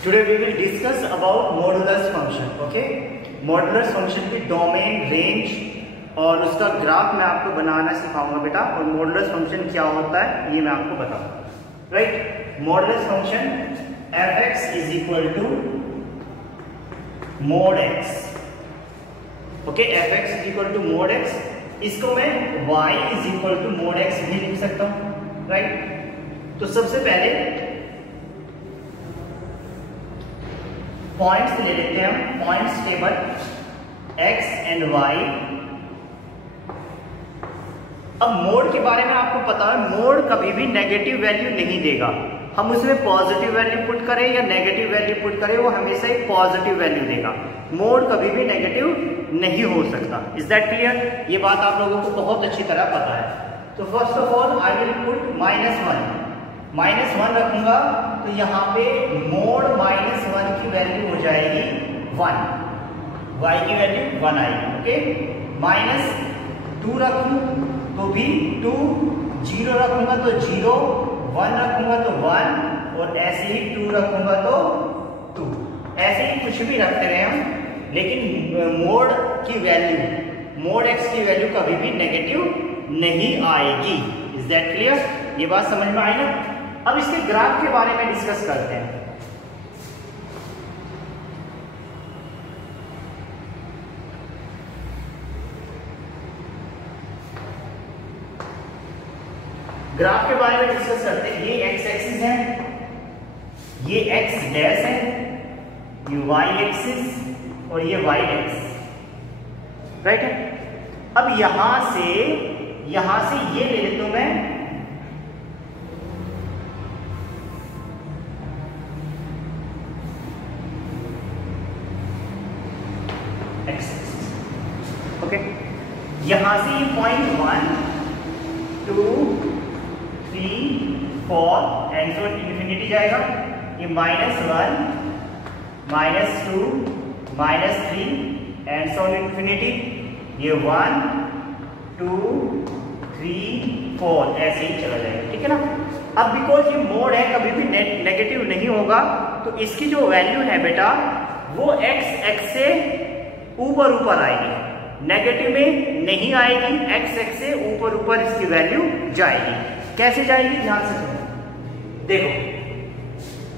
Today we will discuss about modulus function. Okay, modulus function की domain, range और उसका graph मैं आपको बनाना सिखाऊंगा बेटा। और मॉडुलस फंक्शन क्या होता है ये मैं आपको बताऊंगा। Right, modulus function f(x) is equal to mod x। Okay, f(x) is equal to mod x। इसको मैं y is equal to mod x भी लिख सकता हूं। राइट, तो सबसे पहले पॉइंट्स ले लेते हैं हम। Points table x and y। अब मोड के बारे में आपको पता है, मोड कभी भी नेगेटिव वैल्यू नहीं देगा। हम उसमें पॉजिटिव वैल्यू पुट करें या नेगेटिव वैल्यू पुट करें, वो हमेशा एक पॉजिटिव वैल्यू देगा। मोड कभी भी नेगेटिव नहीं हो सकता। Is that clear? ये बात आप लोगों को बहुत अच्छी तरह पता है। तो first of all I will put -1 रखूंगा, तो यहाँ पे मोड -1 की वैल्यू हो जाएगी 1, y की वैल्यू 1 आएगी। ओके, -2 रखूं तो भी 2, 0 रखूंगा तो 0, 1 रखूंगा तो 1, और ऐसे ही 2 रखूंगा तो 2। ऐसे ही कुछ भी रखते रहे हम, लेकिन मोड की वैल्यू, मोड x की वैल्यू कभी भी नेगेटिव नहीं आएगी। Is that clear? ये बात समझ में आई ना? अब इसके ग्राफ के बारे में डिस्कस करते हैं। ग्राफ के बारे में डिस्कस करते हैं। ये x एक्सिस है, ये x डैश है, ये y एक्सिस और ये y एक्सिस। राइट है। अब यहां से ये ले लेता हूं मैं x एक्सिस। ओके, यहां से ये पॉइंट 1, 2, 3, 4 एंड सो इन्फिनिटी जाएगा। ये -1, -2, -3 एंड सो इन्फिनिटी। ये 1, 2, 3, 4 ऐसे ही चला जाएगा। ठीक है ना? अब बिकॉज ये मोड है, कभी भी नेगेटिव नहीं होगा, तो इसकी जो वैल्यू है बेटा वो x एक्स से ऊपर आएगी, नेगेटिव में नहीं आएगी। x एक्स से ऊपर इसकी वैल्यू जाएगी। कैसे जाएगी ध्यान से सुनो। देखो,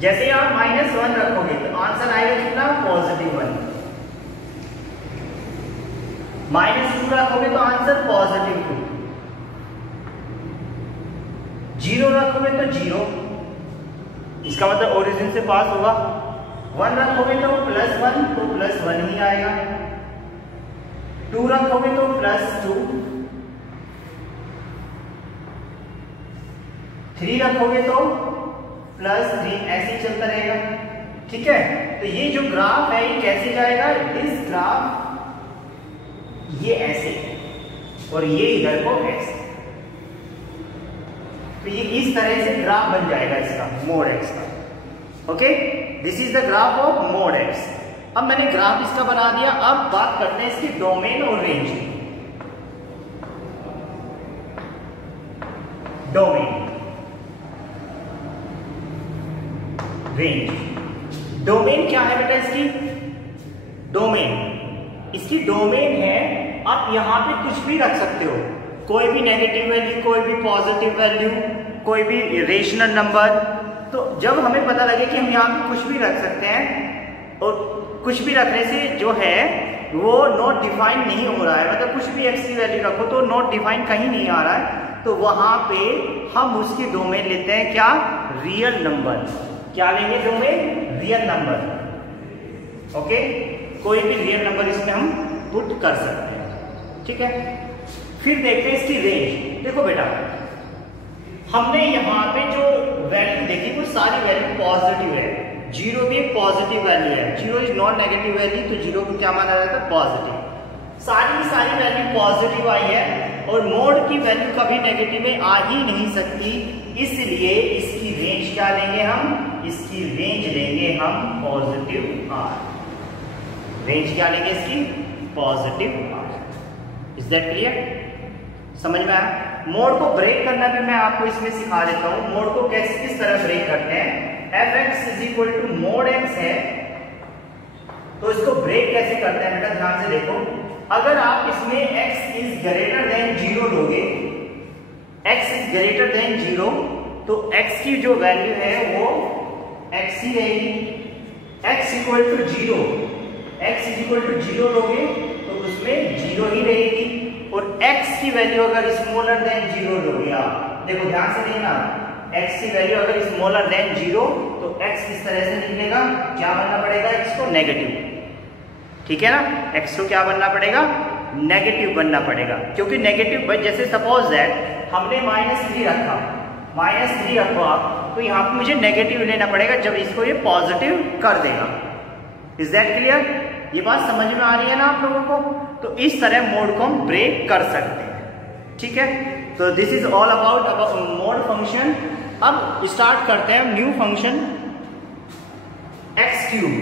जैसे आप -1 रखोगे तो आंसर आएगा कितना? +1। -2 रखोगे तो आंसर +2। 0 रखोगे तो 0, इसका मतलब ओरिजिन से पास होगा। 1 रखोगे तो +1, तो +1 ही आएगा। 2 रखोगे तो +2, 3 रखोगे तो +3, ऐसे ही चलता रहेगा। ठीक है, तो ये जो ग्राफ है ये कैसे जाएगा? दिस ग्राफ ये ऐसे और ये इधर को ऐसे, तो ये इस तरह से ग्राफ बन जाएगा इसका, मोड x का। Okay, this is the graph of mode x। अब मैंने ग्राफ इसका बना दिया। अब बात करते हैं इसकी डोमेन और रेंज की। Domain, range. डोमेन क्या है बेटा इसकी? इसकी डोमेन है, आप यहां पे कुछ भी रख सकते हो, कोई भी नेगेटिव वैल्यू, कोई भी पॉजिटिव वैल्यू, कोई भी रेशनल नंबर। तो जब हमें पता लगे कि हम यहाँ पे कुछ भी रख सकते हैं, और कुछ भी रखने से जो है वो नॉट डिफाइन नहीं हो रहा है, मतलब कुछ भी x की वैल्यू रखो तो नॉट डिफाइन कहीं नहीं आ रहा है, तो वहां पे हम उसकी डोमेन लेते हैं क्या? Real number. क्या लेंगे डोमेन? Real number. ओके, कोई भी रियल नंबर इसमें हम पुट कर सकते हैं। ठीक है, फिर देखते हैं इसकी रेंज। देखो बेटा, हमने यहाँ पे जो वैल्यू देखी वो सारी वैल्यू पॉजिटिव है। 0 भी एक पॉजिटिव वैल्यू है। 0 इज नॉन नेगेटिव वैल्यू, तो 0 को क्या माना जाता है? पॉजिटिव। सारी वैल्यू पॉजिटिव आई है, और मोड की वैल्यू कभी नेगेटिव में आ ही नहीं सकती, इसलिए इसकी रेंज क्या लेंगे हम? इसकी रेंज लेंगे हम +r। रेंज क्या लेंगे इसकी? +r। Is that clear? समझ में आया? मोड को ब्रेक करना भी मैं आपको इसमें सिखा देता हूं। मोड को किस तरह ब्रेक करते हैं। fx is equal to mod x है, तो इसको ब्रेक कैसे करते हैं बेटा, ध्यान से देखो। अगर आप इसमें x इज ग्रेटर देन 0 लोगे, x इज ग्रेटर देन 0, तो x की जो वैल्यू है वो x ही रहेगी। x equal to 0, x is equal to 0 लोगे तो उसमें 0 ही रहेगी। और x की वैल्यू अगर स्मॉलर देन 0 लोगे, आप देखो ध्यान से देखना, x की वैल्यू अगर स्मॉलर देन 0 तो x किस तरह से निकलेगा, क्या बनना पड़ेगा, x को नेगेटिव, ठीक है ना, x को क्या बनना पड़ेगा, नेगेटिव बनना पड़ेगा। क्योंकि नेगेटिव, जैसे सपोज दैट हमने -3 रखा, -3 रखो आप, तो यहाँ पे मुझे नेगेटिव लेना पड़ेगा जब इसको ये पॉजिटिव कर देगा। Is that clear? ये बात समझ में आ रही है ना आप लोगों को? तो इस तरह मोड को हम ब्रेक कर सकते हैं, ठीक है। तो this is all about mode function. अब स्टार्ट करते हैं new function x cube.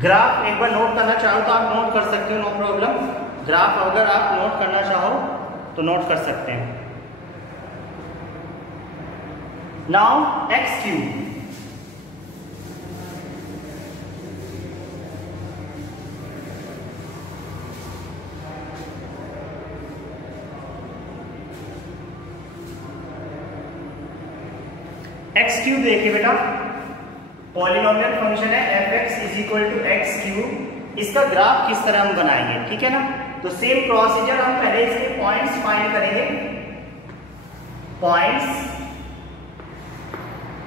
Graph एक बार नोट करना चाहो तो आप नोट कर सकते हो, नो प्रॉब्लम। ग्राफ अगर आप नोट करना चाहो तो नोट कर सकते हैं। Now x cube, x cube देखिए बेटा, पॉलिनोमियल फंक्शन है fx is equal to x cube. इसका ग्राफ किस तरह हम बनाएंगे, ठीक है ना। तो सेम प्रोसीजर, हम पहले इसके पॉइंट्स फाइंड करेंगे। Points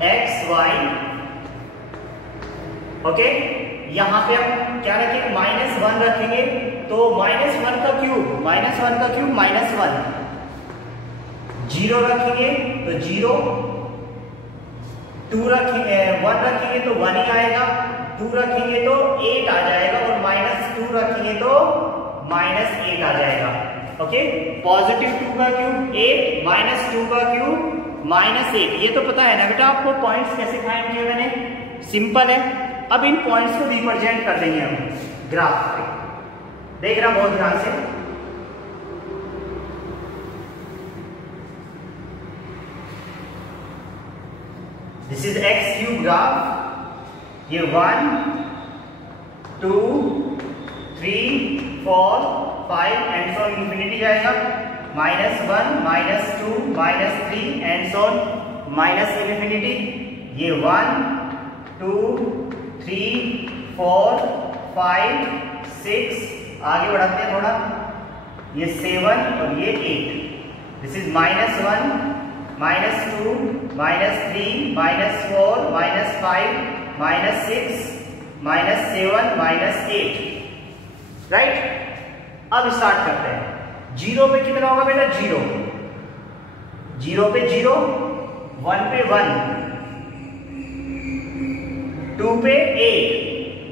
x y, okay. यहां पे हम क्या रखेंगे, -1 रखेंगे, तो -1 का क्यूब, -1 का क्यूब -1। 0 रखेंगे तो 0, 2 रखेंगे, 1 रखेंगे तो 1 ही आएगा, 2 रखेंगे तो 8 आ जाएगा, और -2 रखेंगे तो -8 आ जाएगा, ओके। पॉजिटिव 2 का क्यूब 8, -2 का क्यूब -8। ये तो पता है ना बेटा आपको पॉइंट्स कैसे फाइंड किए मैंने, सिंपल है। अब इन पॉइंट्स को रिप्रेजेंट कर देंगे हम ग्राफ पे, देख रहा बहुत ध्यान से। This is x cube graph. ये 1 2 3 4 5 एंड सो इंफिनिटी जाएगा, -1 -2 -3 एंड सो माइनस इंफिनिटी। ये 1 2 3 4 5 6, आगे बढ़ाते हैं थोड़ा, ये 7 और ये 8। This is -1 -2 -3 -4 -5 -6 -7 -8, right. अब स्टार्ट करते हैं। 0 पे कितना होगा बेटा, 0, 0 पे 0, 1 पे 1, 2 पे 8,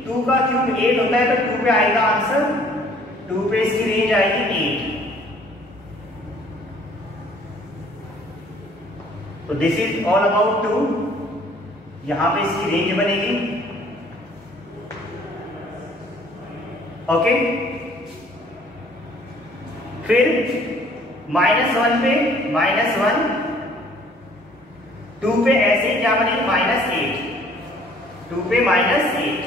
2 का क्यूब 8 होता है, तो 2 पे आएगा आंसर, 2 पे इसकी रेंज आएगी 8। तो दिस इज ऑल अबाउट 2, यहां पे इसकी रेंज बनेगी, ओके। फिर -1 पे -1, 2 पे ऐसे ही क्या बनेगी, -8, 2 पे -8।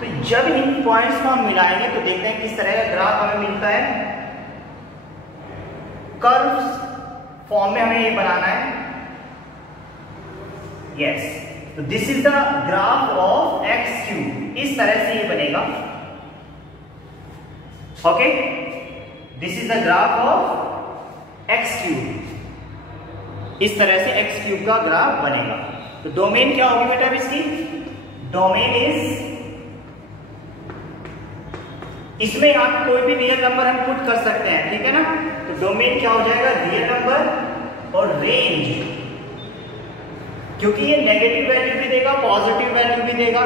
तो जब इन पॉइंट्स को हम मिलाएंगे तो देखते हैं किस तरह का ग्राफ हमें मिलता है। कर्व्स फॉर्म में हमें ये बनाना है, यस। तो this is the graph of x cube, इस तरह से ये बनेगा, okay. This is the graph of x cube, इस तरह से एक्स क्यूब का ग्राफ बनेगा। तो डोमेन क्या होगी बेटा इसकी, डोमेन इज, इसमें आप कोई भी रियल नंबर हम पुट कर सकते हैं, ठीक है ना। तो डोमेन क्या हो जाएगा, रियल नंबर और रेंज, क्योंकि ये नेगेटिव वैल्यू भी देगा, पॉजिटिव वैल्यू भी देगा,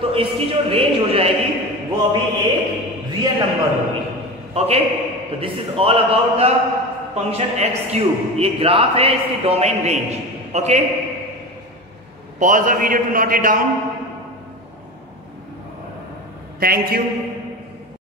तो इसकी जो रेंज हो जाएगी वो अभी एक रियल नंबर होगी, ओके। तो this is all about the function x cube. ये ग्राफ है, इसकी domain range, okay. Pause the video to note it down. Thank you.